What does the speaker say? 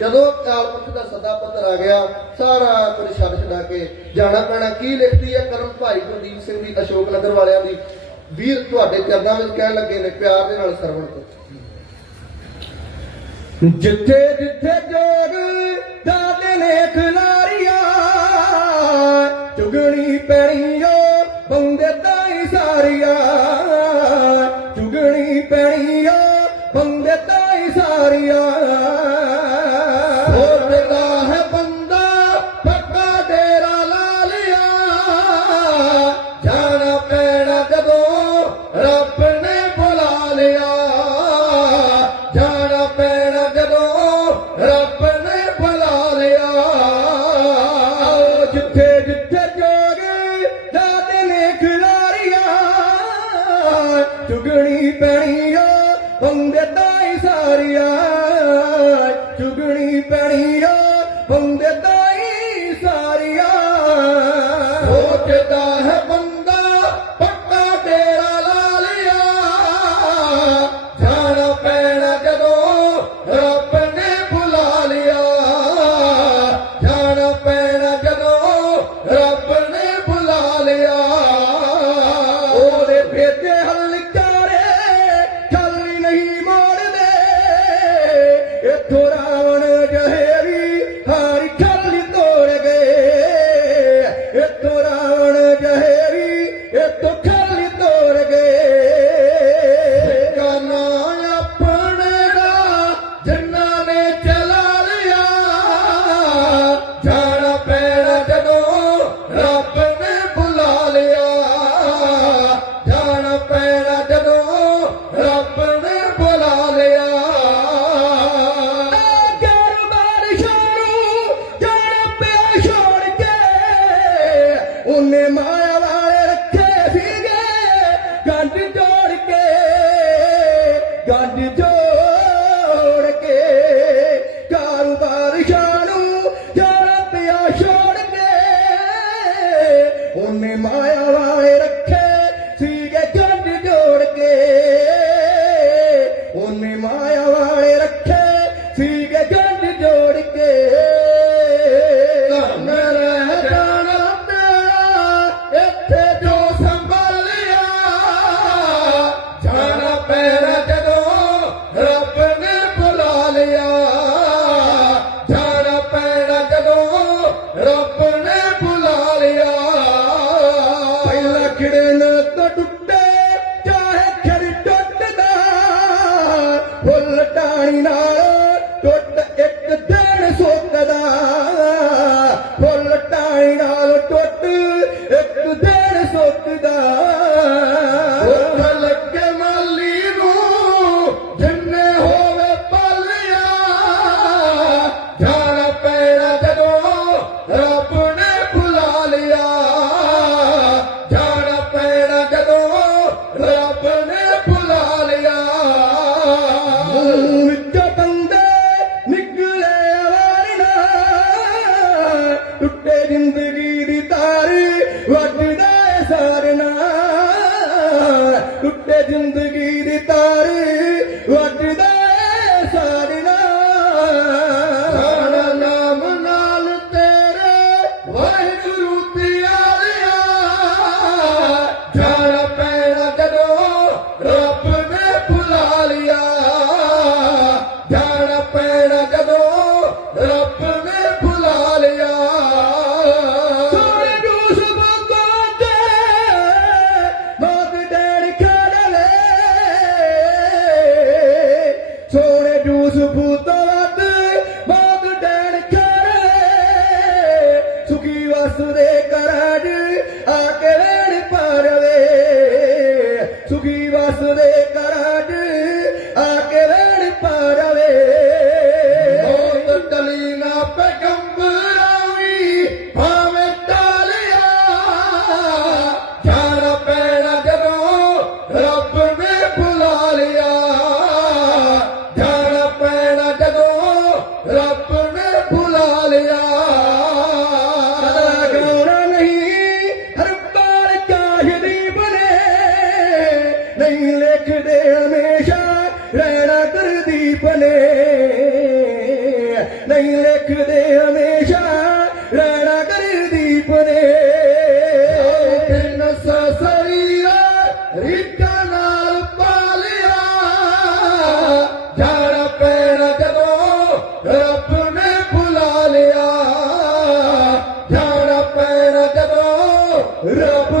ਜਦੋਂ ਅਕਾਲ ਪੁਰਖ ਦਾ ਸਦਾ ਪੱਤਰ ਆ ਗਿਆ, ਸਾਰਾ ਕੁਝ ਛੱਡ ਛਡਾ ਕੇ ਜਾਣਾ ਪੈਣਾ। ਕੀ ਲਿਖਦੀ ਹੈ ਕਰਮ ਭਾਈ ਗੁਰਦੀਪ ਸਿੰਘ ਦੀ, ਅਸ਼ੋਕ ਨਗਰ ਵਾਲਿਆਂ ਦੀ? ਵੀਰ, ਤੁਹਾਡੇ ਚਰਨਾਂ ਵਿੱਚ ਕਹਿਣ ਲੱਗੇ ਨੇ, ਪਿਆਰ ਦੇ ਨਾਲ ਸਰਵਣ ਤੋਂ ਜਿੱਥੇ ਜਿੱਥੇ ਜੋਗ ਦਾਦੇ ਨੇ ਖਿਲਾਰੀਆਂ, ਚੁਗਣੀ ਪੈਣੀ ਓ ਬੰਦੇ ਤਾਂ ਹੀ ਸਾਰੀਆਂ। ਚੁਗਣੀ ਪੈਣੀ ਆ ਬੰਦੇ ਤਾਈ ਸਾਰੀਆ। ਚੁਗਣੀ ਪੈਣੀ ਆ ਬੰਦੇ ਤਾਈ ਸਾਰੀਆ। ਸੋਚਦਾ ਹੈ ਬੰਦਾ, ਪੱਕਾ ਤੇਰਾ ਲਾ ਲਿਆ ਜਾਣਾ ਪੈਣਾ ਜਦੋਂ ਰੱਬ ਨੇ ਬੁਲਾ ਲਿਆ। ਜਾਣਾ ਪੈਣਾ ਜਦੋਂ ਰੱਬ ਨੇ ਬੁਲਾ ਲਿਆ। ਉਹਦੇ ਫੇਰ My name করতে ਟੁੱਟੇ ਜ਼ਿੰਦਗੀ ਦੀ ਤਾਰ ਵੱਟਦਾ ആസുരേ കരാട് ആകെ রব